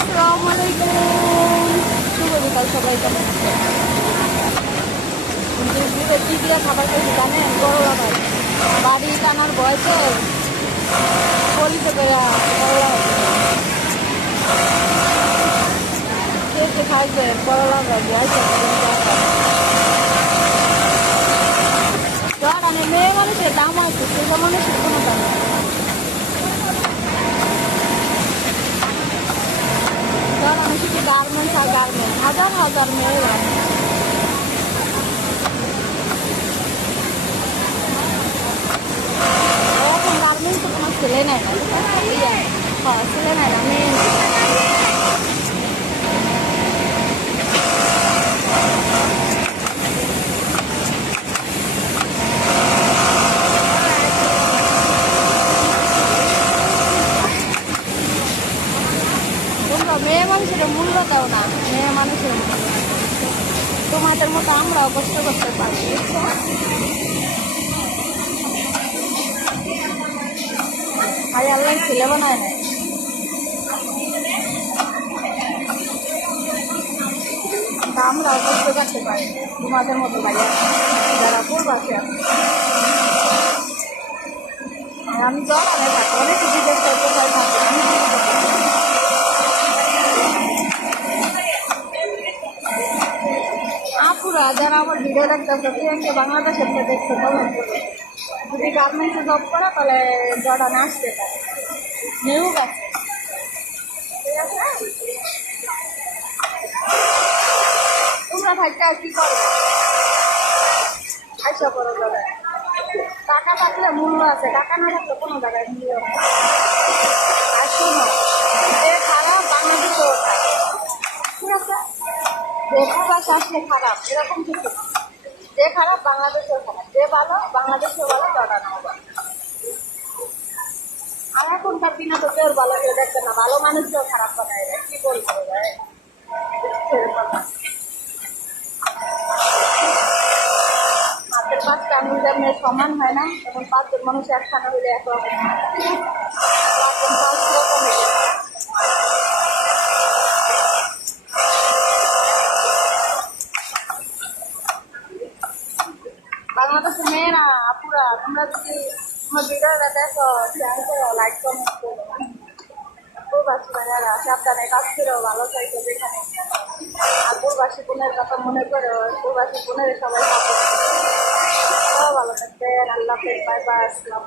আসসালামু আলাইকুম, শুভ বিকাল সবাই। কেমন আছে? কিন্তু দূরে কি দিয়ে খাবার খেয়েছি জানেন? করলা ভাই বাড়ি টানার বয়সে গলিতে করে করলা কে কে খাইছে করলা ভাজি আছে। ধর আমি মেয়ে মানুষের দাম আছে, ছেলে মানুষের কোনো দাম নেই। ধর আমি শুধু গার্মেন্টস আর গার্মেন্টস, হাজার হাজার মেয়ে এখন গার্মেন্টস তোমার ছেলে নেয় না, হ্যাঁ ছেলে নেয় না, মেয়ে তোমরা মেয়ে মানুষের মূল্য দাও না, মেয়ে মানুষের মূল্য তোমাদের মতো আমরাও কষ্ট করতে পারি। আর আল্লাহ ছেলে বানায় না, তা আমরাও কষ্ট করতে পারি তোমাদের মতো ভাইয়া যারা পূর্বাসে আছে। আমি তো অনেক থাকি, অনেক বিদেশ কোথায় থাকি আমি। আপুরা যারা আমার ভিডিও দেখতেছে প্রিয়াঙ্কা বাংলাদেশের থেকে দেখতে কমেন্ট করবে, যদি গার্মেন্টসে জব করে তাহলে জর্ডানে আসতে পারে, নিউজ আছে, ঠিক আছে? তোমরা থাকতে আর কি করবে? আইসা করো জায়গায়, টাকা থাকলে মূল্য আছে, টাকা না থাকলে কোনো জায়গায় মূল্য নেই। আর শোনো, যে খারাপ বাংলাদেশেও খারাপ, ঠিক আছে? যে প্রবাসে আসলে খারাপ এরকম কিছু না। যে খারাপ বাংলাদেশেও খারাপ, যে ভালো বাংলাদেশেও ভালো, জর্ডানেও ভালো। আর এখনকার দিনে তো কেউ ভালো কেউ দেখবে না, ভালো মানুষকেও খারাপ বানায় দেয়, কি বলবো ভাই? হাতের পাঁচটা আঙুল যেমন সমান হয় না, এবং পাঁচজন মানুষ একখানা হইলে একরকম হয় না। পাঁচজন পাঁচ রকম হয়ে গেছে। বাংলাদেশের মেয়েরা আপুরা তোমরা যদি তোমার ভিডিওটা দেখো, শেয়ার করো, লাইক কমেন্ট করো। প্রবাসী ভাইয়ারা সাবধানে কাজ করেও ভালো থাকবে যেখানে। আর প্রবাসী বোনের কথা মনে করো, প্রবাসী বোনের সবাই সাপোর্ট করো। ভালো থাকবেন, আল্লাহ হাফেজ, বাই বাই, আসসালাম।